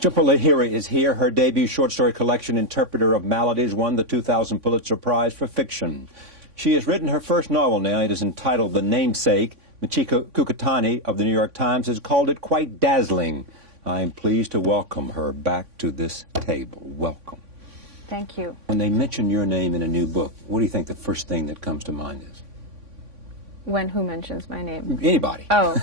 Jhumpa Lahiri is here. Her debut short story collection, Interpreter of Maladies, won the 2000 Pulitzer Prize for fiction. She has written her first novel now. It is entitled The Namesake. Michiko Kukutani of the New York Times has called it quite dazzling. I am pleased to welcome her back to this table. Welcome. Thank you. When they mention your name in a new book, what do you think the first thing that comes to mind is? When who mentions my name? Anybody. Oh.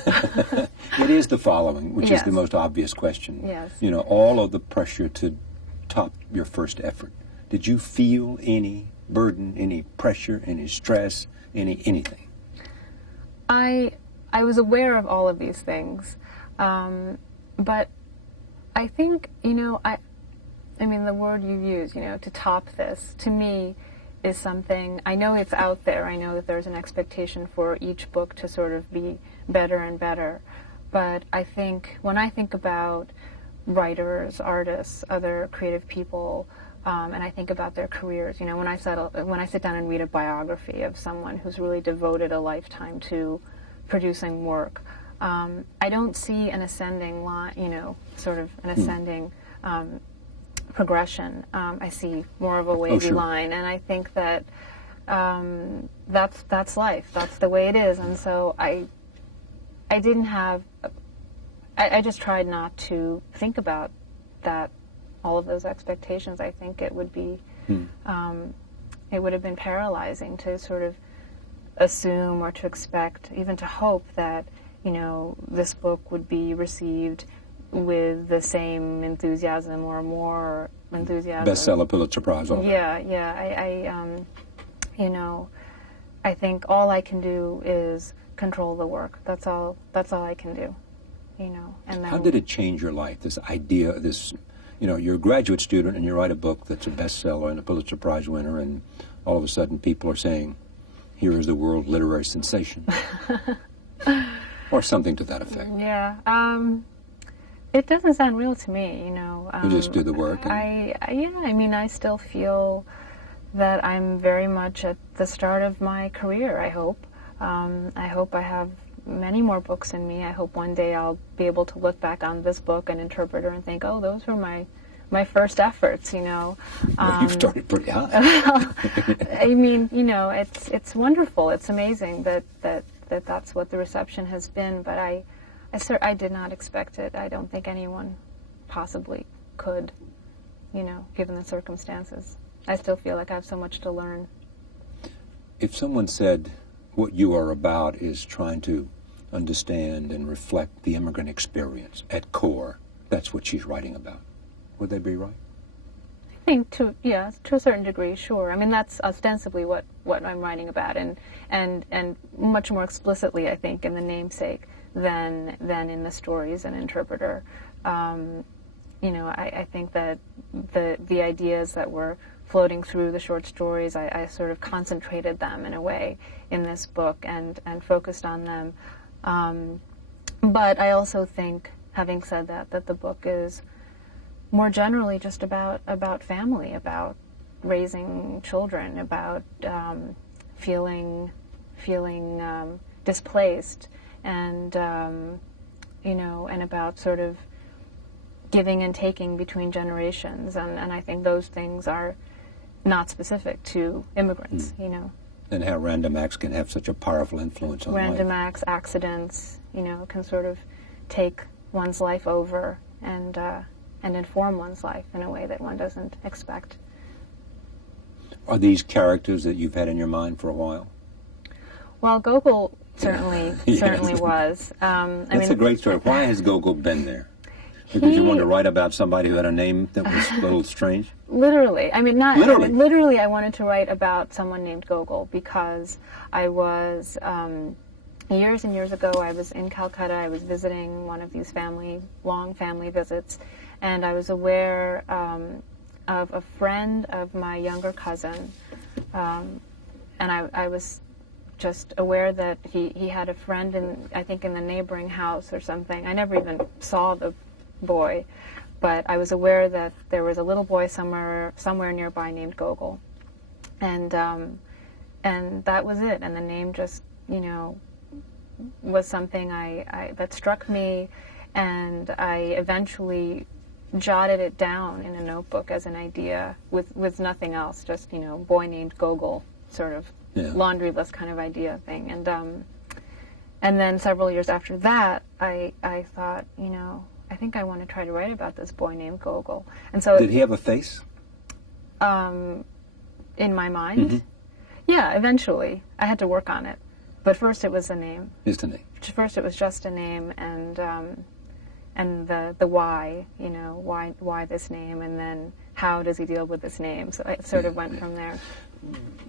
It is the following, which Yes. is the most obvious question. Yes. You know, all of the pressure to top your first effort. Did you feel any burden, any pressure, any stress, anything? I was aware of all of these things, but I think, I mean, the word you use, to top this, to me, is something, I know it's out there, I know that there's an expectation for each book to sort of be better and better, but I think, when I think about writers, artists, other creative people, and I think about their careers, when I sit down and read a biography of someone who's really devoted a lifetime to producing work, I don't see an ascending line, sort of an ascending progression. I see more of a wavy line, and I think that that's life. That's the way it is, and so I didn't have. I just tried not to think about that, all of those expectations. I think it would be, it would have been paralyzing to sort of assume or to expect, even to hope that, this book would be received with the same enthusiasm or more enthusiasm. Bestseller, Pulitzer Prize. Yeah. I think all I can do is control the work. That's all I can do. And then, how did it change your life? This idea, you're a graduate student and you write a book that's a bestseller and a Pulitzer Prize winner, and all of a sudden people are saying, "Here is the world literary sensation," or something to that effect. Yeah. It doesn't sound real to me, You just do the work. I still feel that I'm very much at the start of my career, I hope. I hope I have many more books in me. I hope one day I'll be able to look back on this book and Interpreter and think, oh, those were my first efforts, Well, you've started pretty high. I mean, it's wonderful. It's amazing that's what the reception has been, but I did not expect it. I don't think anyone possibly could, given the circumstances. I still feel like I have so much to learn. If someone said what you are about is trying to understand and reflect the immigrant experience at core, that's what she's writing about, would they be right? I think to a certain degree, sure. I mean, that's ostensibly what I'm writing about, and much more explicitly, I think, in The Namesake than in the stories and Interpreter. I think that the ideas that were floating through the short stories, I sort of concentrated them in a way in this book and focused on them. But I also think, having said that the book is more generally just about family, about raising children, about feeling displaced, and and about sort of giving and taking between generations, and I think those things are not specific to immigrants, And how random acts can have such a powerful influence on life. Random acts, accidents, can sort of take one's life over and inform one's life in a way that one doesn't expect. Are these characters that you've had in your mind for a while? Well, Gogol certainly was. That's a great story. Why has Gogol been there? Because you wanted to write about somebody who had a name that was a little strange? Literally. I mean, not literally. Literally, I wanted to write about someone named Gogol because I was, years and years ago, I was in Calcutta. I was visiting one of these long family visits, and I was aware of a friend of my younger cousin, and I was just aware that he had a friend I think in the neighboring house or something. I never even saw the boy, but I was aware that there was a little boy somewhere nearby named Gogol, and that was it. And the name just was something that struck me, and I eventually jotted it down in a notebook as an idea with nothing else, just, boy named Gogol, sort of laundry list kind of idea thing. And then several years after that, I thought, I think I want to try to write about this boy named Gogol. And so did he have a face? In my mind? Mm-hmm. Yeah, eventually. I had to work on it. But first it was a name. Just a name. First it was just a name, and the why, why this name, and then how does he deal with this name? So it sort of went from there.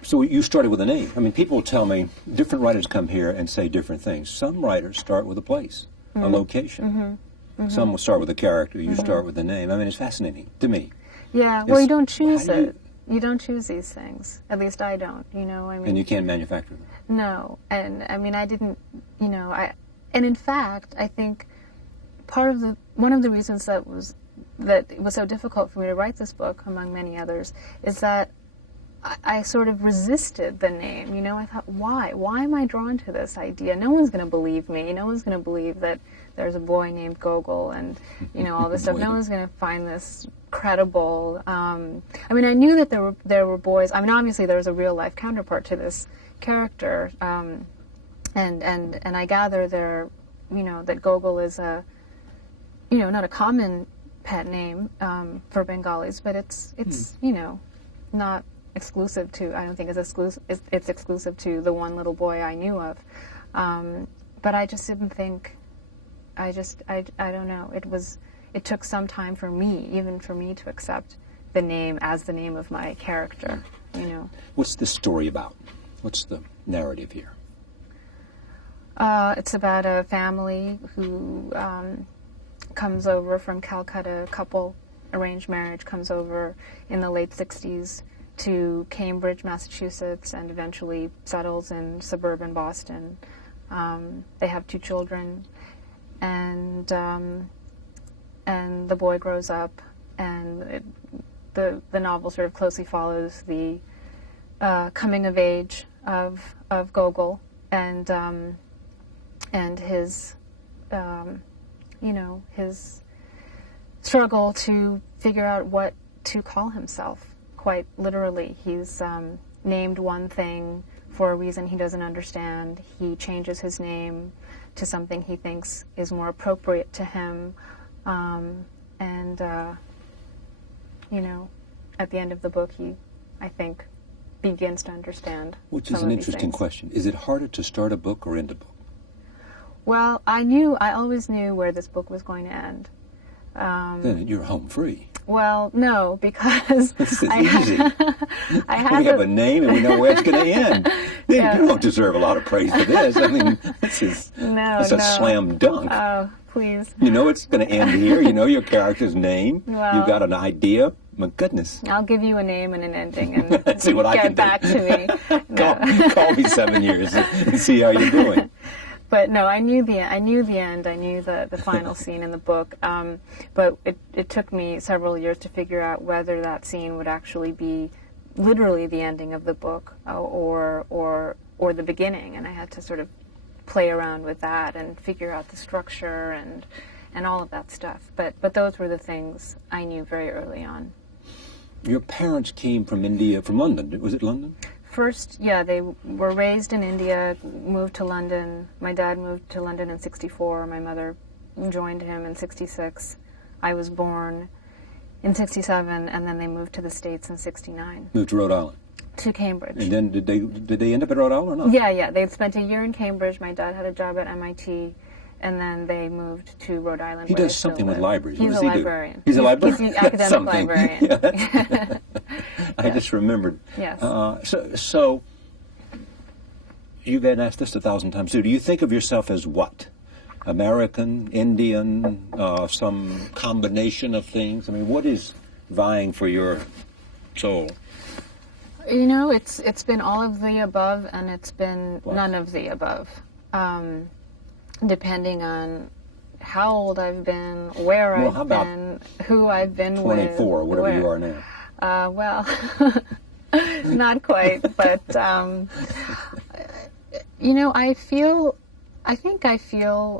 So you started with a name. I mean, people tell me, different writers come here and say different things. Some writers start with a place, a location. Mm-hmm. Some will start with a character. You start with a name. I mean, it's fascinating to me. Yeah, well, you don't choose it. You don't choose these things. At least I don't, And you can't manufacture them. No, and I mean, I didn't, and in fact, I think one of the reasons that it was so difficult for me to write this book, among many others, is that I sort of resisted the name. I thought, why? Why am I drawn to this idea? No one's going to believe me. No one's going to believe that there's a boy named Gogol and, all this stuff. No one's going to find this credible. I mean, I knew that there were boys. I mean, obviously there was a real life counterpart to this character, and I gather that Gogol is not a common pet name for Bengalis, but it's not exclusive to. I don't think it's exclusive to the one little boy I knew of, but I just didn't think. I don't know. It took some time for me, even for me, to accept the name as the name of my character. What's this story about? What's the narrative here? It's about a family who comes over from Calcutta. A couple, arranged marriage, comes over in the late 60s to Cambridge, Massachusetts, and eventually settles in suburban Boston. They have 2 children, and the boy grows up, and the novel sort of closely follows the coming of age of Gogol and his his struggle to figure out what to call himself. Quite literally, he's named one thing for a reason he doesn't understand. He changes his name to something he thinks is more appropriate to him, and at the end of the book, he, I think, begins to understand. Which is an interesting question. Is it harder to start a book or end a book? Well, I always knew where this book was going to end. Then you're home free. Well, no, because this is easy. We have a name and we know where it's going to end. You don't deserve a lot of praise for this. I mean, this is a slam dunk. Oh, please. You know it's going to end here. You know your character's name. Well, you've got an idea. My goodness. I'll give you a name and an ending and let's see what I can get back to me. No. Call me 7 years and see how you're doing. But no, I knew the end. I knew the final scene in the book. But it took me several years to figure out whether that scene would actually be literally the ending of the book or the beginning. And I had to sort of play around with that and figure out the structure and all of that stuff. But those were the things I knew very early on. Your parents came from India, from London. Was it London? First, yeah, they were raised in India, moved to London. My dad moved to London in '64. My mother joined him in '66. I was born in '67, and then they moved to the States in '69. Moved to Rhode Island? To Cambridge. And then did they end up at Rhode Island or not? Yeah. They'd spent a year in Cambridge. My dad had a job at MIT. And then they moved to Rhode Island. He does something with libraries. He's a librarian. He's a librarian? He's an academic librarian. Yeah, I just remembered. Yes. So you've been asked this 1,000 times too. Do you think of yourself as what? American, Indian, some combination of things? I mean, what is vying for your soul? You know, it's been all of the above, and it's been none of the above. Depending on how old I've been, where I've been, who I've been 24, with. 24, whatever you are now. Well, not quite, but, you know, I think I feel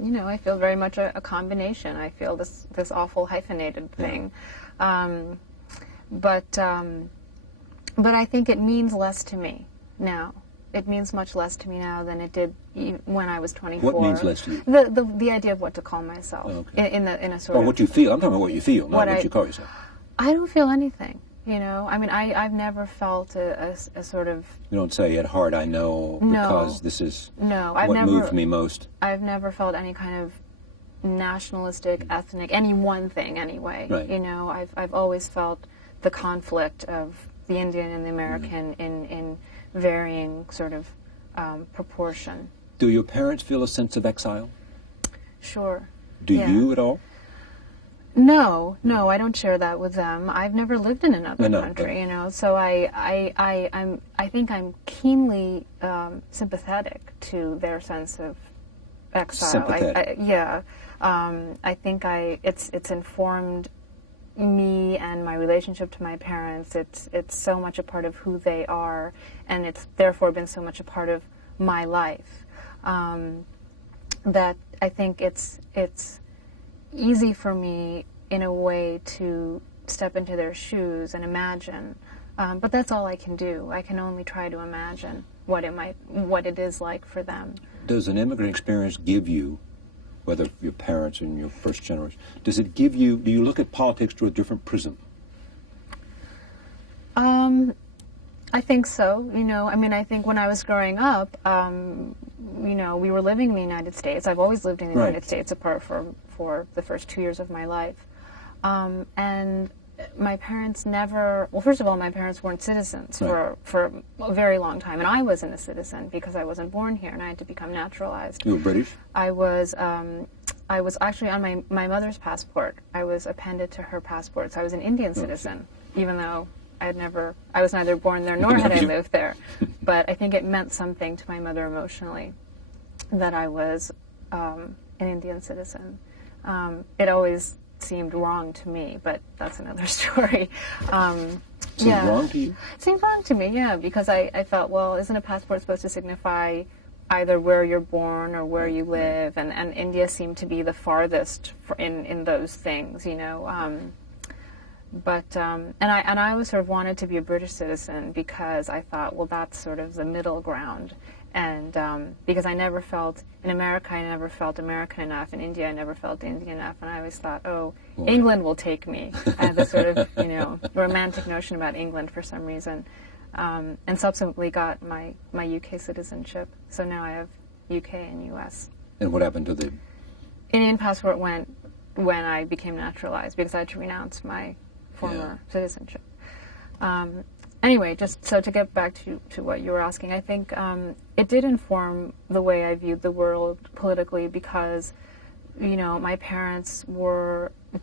I feel very much a combination. I feel this awful hyphenated thing. But I think it means less to me now. It means much less to me now than it did when I was 24. What means less to you? The idea of what to call myself. Okay. in a sort Or of... what you feel. I'm talking about what you feel, not what you call yourself. I don't feel anything, I mean, I've never felt a sort of... You don't say, at heart, I know because this is what moved me most. I've never felt any kind of nationalistic, ethnic, any one thing anyway. Right. I've always felt the conflict of the Indian and the American in varying sort of proportion. Do your parents feel a sense of exile? Sure. Do you at all? No, I don't share that with them. I've never lived in another country, so I think I'm keenly sympathetic to their sense of exile. Sympathetic. I think it's informed me and my relationship to my parents. It's so much a part of who they are, and it's therefore been so much a part of my life that I think it's easy for me in a way to step into their shoes and imagine, but that's all I can do. I can only try to imagine what it is like for them. Does an immigrant experience give you, whether your parents and your first generation, do you look at politics through a different prism? I think so. I mean, I think when I was growing up, we were living in the United States. I've always lived in the United States, apart from for the first 2 years of my life. And my parents never, well, first of all, my parents weren't citizens for a very long time. And I wasn't a citizen because I wasn't born here and I had to become naturalized. You were British? I was actually on my mother's passport. I was appended to her passport. So I was an Indian citizen, even though I was neither born there nor had I lived there. But I think it meant something to my mother emotionally that I was an Indian citizen. It always seemed wrong to me, but that's another story. Seemed wrong to you? It seemed wrong to me, yeah, because I felt, well, isn't a passport supposed to signify either where you're born or where you live? And India seemed to be the farthest in those things, But and I always sort of wanted to be a British citizen because I thought, well, that's sort of the middle ground, and because I never felt in America, I never felt American enough. In India, I never felt Indian enough, and I always thought, oh, England will take me. I had this sort of romantic notion about England for some reason, and subsequently got my UK citizenship. So now I have UK and US. And what happened to the Indian passport? Went when I became naturalized because I had to renounce my former citizenship. Anyway, just so to get back to what you were asking, I think it did inform the way I viewed the world politically because, my parents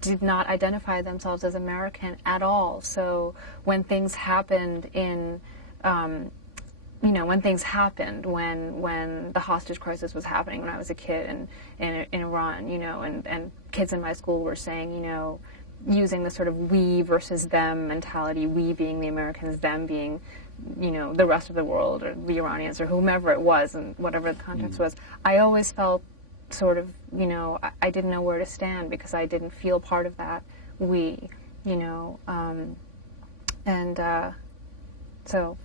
did not identify themselves as American at all. So when things happened when the hostage crisis was happening when I was a kid in Iran, and kids in my school were saying, using the sort of we versus them mentality, we being the Americans, them being, the rest of the world, or the Iranians, or whomever it was, and whatever the context was, I always felt sort of, I didn't know where to stand because I didn't feel part of that we, so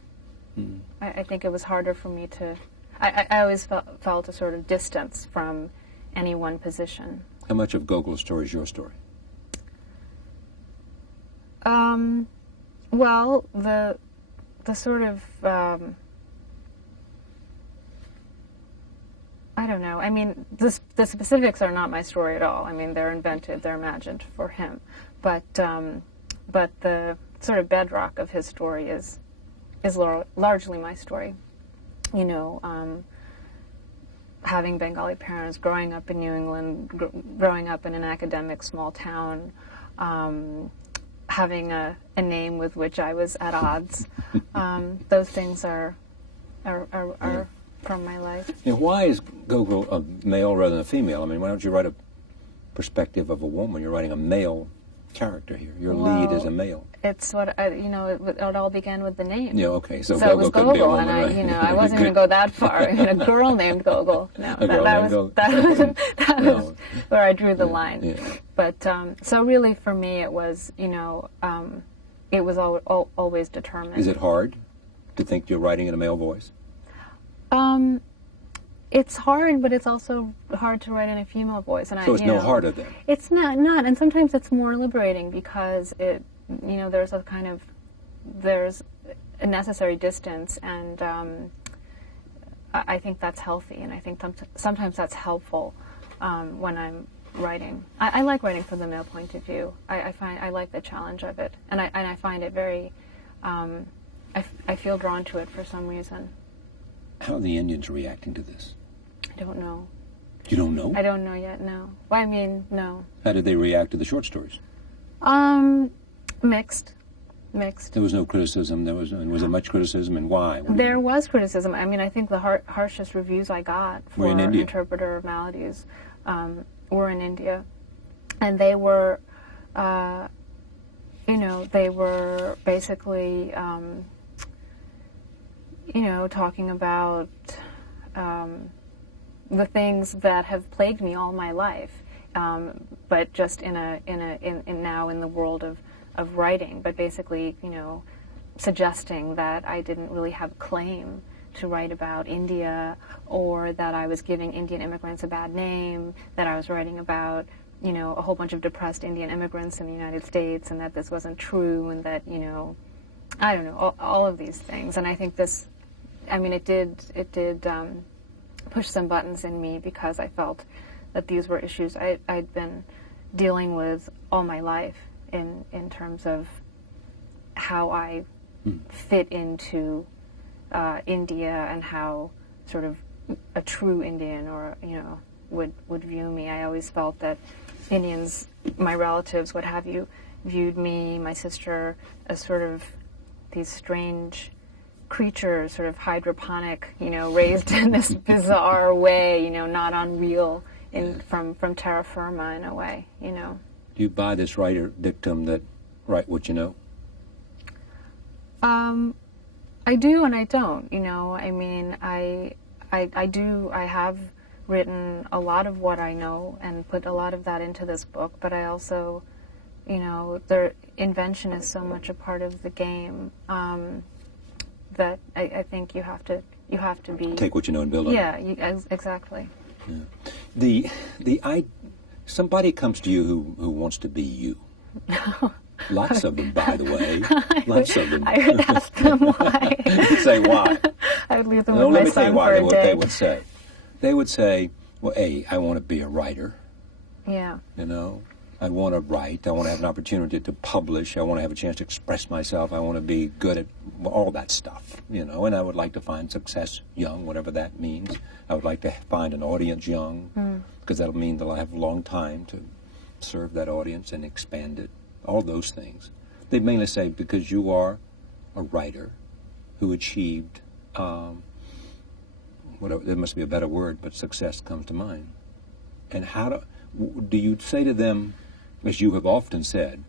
I think it was harder for me to, I always felt a sort of distance from any one position. How much of Gogol's story is your story? Well, the sort of, I don't know. I mean, the specifics are not my story at all. I mean, they're invented, they're imagined for him. But the sort of bedrock of his story is largely my story. Having Bengali parents, growing up in New England, growing up in an academic small town, having a name with which I was at odds. Those things are from my life. Why is Gogol a male rather than a female? I mean, why don't you write a perspective of a woman? You're writing a male character here? Your lead is a male. It's what it all began with the name. Yeah, okay. So it was couldn't be a Gogol, woman, right? and I wasn't going to go that far. A girl named Gogol. No, that was where I drew the line. Yeah. But so really, for me, it was it was always determined. Is it hard to think you're writing in a male voice? It's hard, but it's also hard to write in a female voice. And so it's no harder then? It's not, and sometimes it's more liberating because there's a necessary distance, and I think that's healthy, and I think sometimes that's helpful when I'm writing. I like writing from the male point of view. I like the challenge of it, and I find it very. I feel drawn to it for some reason. How are the Indians reacting to this? I don't know. You don't know? I don't know yet, no. Well, I mean, no. How did they react to the short stories? Mixed. There was no criticism. Was there much criticism, and why? There was criticism. I mean, I think the harshest reviews I got for Interpreter of Maladies were in India. And they were, they were basically, talking about the things that have plagued me all my life, but just now in the world of writing, but basically, suggesting that I didn't really have a claim to write about India, or that I was giving Indian immigrants a bad name, that I was writing about, a whole bunch of depressed Indian immigrants in the United States, and that this wasn't true, and that, I don't know, all of these things. And I think it did push some buttons in me, because I felt that these were issues I'd been dealing with all my life in terms of how I fit into India, and how sort of a true Indian would view me. I always felt that Indians, my relatives, what have you, viewed me, my sister, as sort of these strange creatures, sort of hydroponic, raised in this bizarre way, not unreal from terra firma in a way, Do you buy this writer dictum that write what you know? I do and I don't, I mean, I have written a lot of what I know and put a lot of that into this book, but I also, invention is so much a part of the game, that I think you have to be... Take what you know and build on it. Yeah, exactly. Yeah. Somebody comes to you who wants to be you. Lots of them, by the way. Lots of them. I would ask them why. Say why. I would leave them with my son for a day. What they would say. They would say, well, I want to be a writer. Yeah. I want to write. I want to have an opportunity to publish. I want to have a chance to express myself. I want to be good at all that stuff, and I would like to find success young, whatever that means. I would like to find an audience young, because that'll mean that I'll have a long time to serve that audience and expand it, all those things. They mainly say, because you are a writer who achieved, whatever, there must be a better word, but success comes to mind. And do you say to them, as you have often said,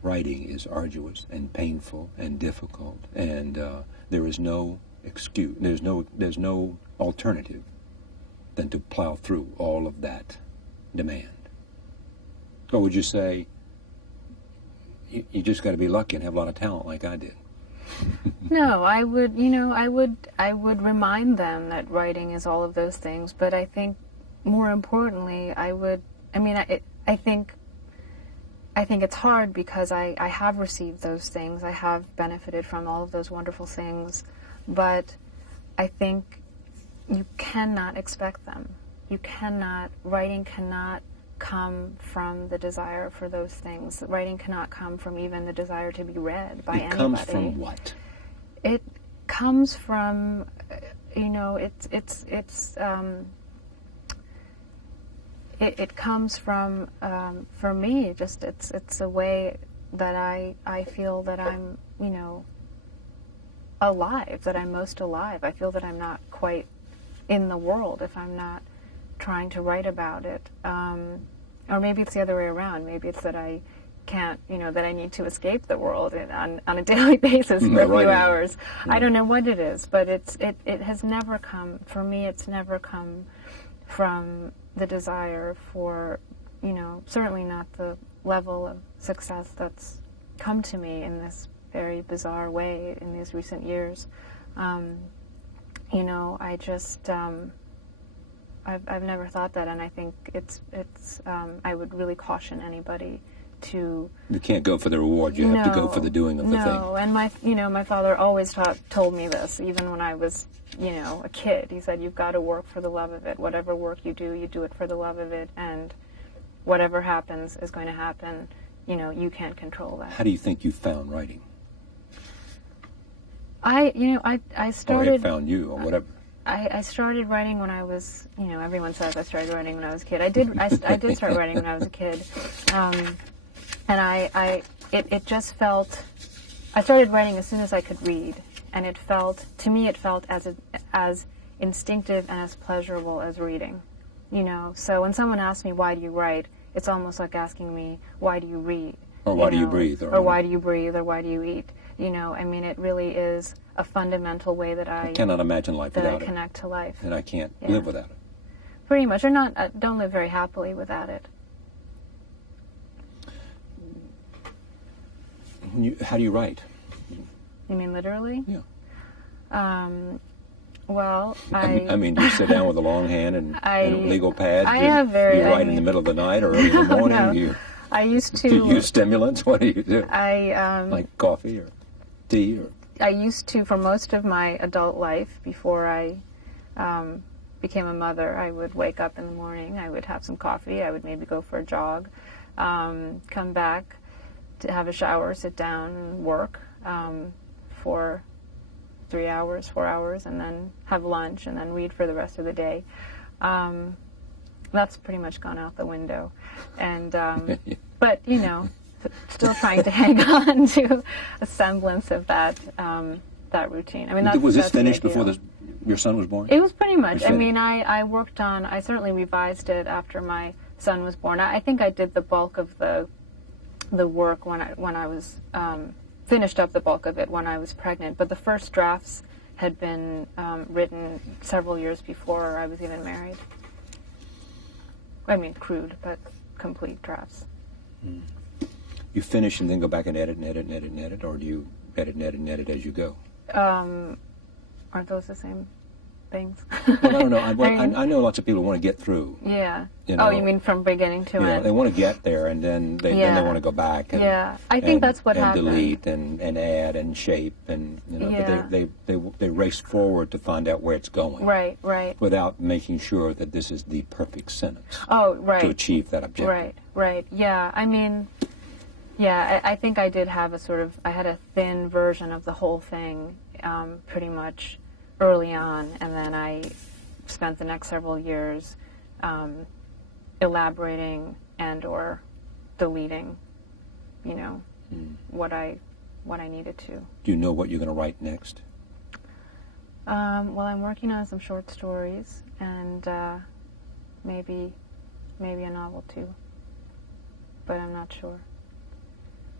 writing is arduous and painful and difficult, and there is no excuse, there's no alternative than to plow through all of that demand? Or would you say, you just got to be lucky and have a lot of talent like I did? No, I would remind them that writing is all of those things, but I think more importantly, I think it's hard, because I have received those things. I have benefited from all of those wonderful things, but I think you cannot expect them. Writing cannot come from the desire for those things. Writing cannot come from even the desire to be read by anybody. It comes from what? It comes from, it comes from, for me, just it's a way that I feel that I'm, alive, that I'm most alive. I feel that I'm not quite in the world if I'm not trying to write about it. Or maybe it's the other way around. Maybe it's that I can't, that I need to escape the world on a daily basis for a few hours. I don't know what it is, but it has never come, for me, it's never come from the desire for, certainly not the level of success that's come to me in this very bizarre way in these recent years. I just, I've never thought that, and I think it's I would really caution anybody to... You can't go for the reward, you have to go for the doing of the thing. No, and my father always told me this, even when I was, a kid. He said, you've got to work for the love of it. Whatever work you do it for the love of it, and whatever happens is going to happen. You can't control that. How do you think you found writing? I started... Or it found you, or whatever. I started writing when I was, everyone says I started writing when I was a kid. I did start writing when I was a kid. And it just felt, I started writing as soon as I could read. And to me it felt as instinctive and as pleasurable as reading. So when someone asks me, why do you write? It's almost like asking me, why do you read? Or why do you breathe? Or why do you breathe? Or why do you eat? It really is a fundamental way that I cannot imagine life without it. Connect to life. And I can't live without it. Pretty much, or don't live very happily without it. How do you write? You mean literally? Yeah. Well, I mean, do you sit down with a long hand and legal pads? I have very... You write in the middle of the night or early in the morning? No. I used to... Do you use stimulants? What do you do? Like coffee or tea? I used to, for most of my adult life, before I became a mother, I would wake up in the morning, I would have some coffee, I would maybe go for a jog, come back to have a shower, sit down and work for 3 hours, 4 hours, and then have lunch, and then read for the rest of the day. That's pretty much gone out the window. And but, still trying to hang on to a semblance of that routine. I mean, was this finished before your son was born? It was pretty much. I mean, I certainly revised it after my son was born. I think I did the bulk of the work when I was finished up the bulk of it when I was pregnant. But the first drafts had been written several years before I was even married. I mean, crude, but complete drafts. Mm. You finish and then go back and edit and edit and edit and edit, or do you edit and edit and edit as you go? Aren't those the same things? Well, I don't know. I know lots of people want to get through. Yeah. Oh, you mean from beginning to end? Yeah, they want to get there, and then they want to go back. And, I think that's what happened. And delete and add and shape, and but they race forward to find out where it's going. Right. Without making sure that this is the perfect sentence. Oh, right. To achieve that objective. Right. Yeah. I mean, I think I did have I had a thin version of the whole thing, pretty much early on, and then I spent the next several years elaborating and or deleting, what I needed to. Do you know what you're going to write next? Well, I'm working on some short stories and maybe a novel too, but I'm not sure.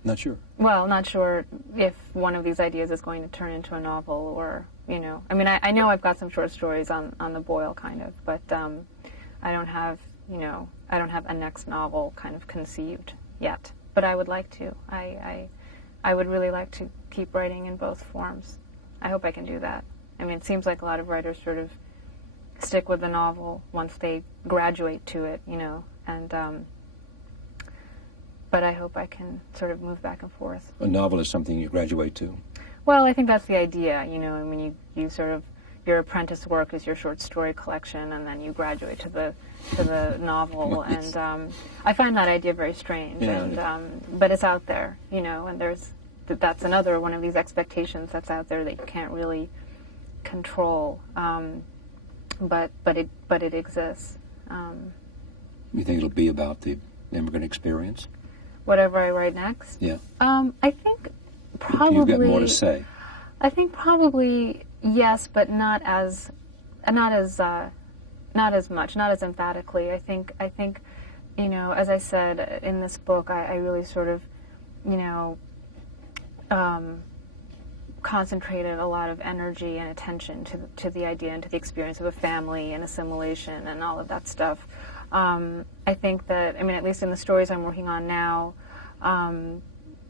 Not sure? Well, not sure if one of these ideas is going to turn into a novel or, I mean, I know I've got some short stories on the boil, kind of, but I don't have, I don't have a next novel kind of conceived yet. But I would like to. I would really like to keep writing in both forms. I hope I can do that. I mean, it seems like a lot of writers sort of stick with the novel once they graduate to it, and but I hope I can sort of move back and forth. A novel is something you graduate to? Well, I think that's the idea, I mean, you sort of, your apprentice work is your short story collection, and then you graduate to the novel, and I find that idea very strange, but it's out there, and that's another one of these expectations that's out there that you can't really control, but it exists. You think it'll be about the immigrant experience? Whatever I write next? Yeah. I think probably... You've got more to say. I think probably yes, but not as much, not as emphatically. I think, as I said in this book, I really sort of you know, concentrated a lot of energy and attention to the idea and to the experience of a family and assimilation and all of that stuff. I think that, I mean, at least in the stories I'm working on now,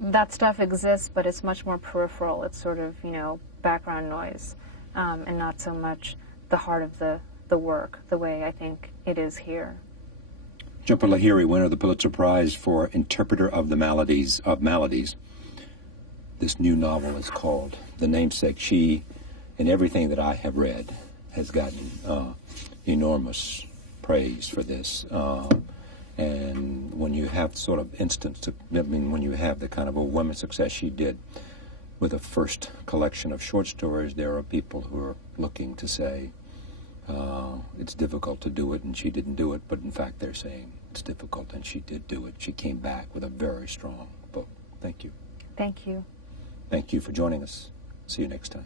that stuff exists, but it's much more peripheral. It's sort of, you know, background noise, and not so much the heart of the work, the way I think it is here. Jhumpa Lahiri, winner of the Pulitzer Prize for Interpreter of the Maladies of Maladies. This new novel is called The Namesake. She, in everything that I have read, has gotten enormous praise for this. And when you have sort of when you have the kind of overwhelming success she did with a first collection of short stories, there are people who are looking to say, it's difficult to do it and she didn't do it, but in fact they're saying it's difficult and she did do it. She came back with a very strong book. Thank you. Thank you. Thank you for joining us. See you next time.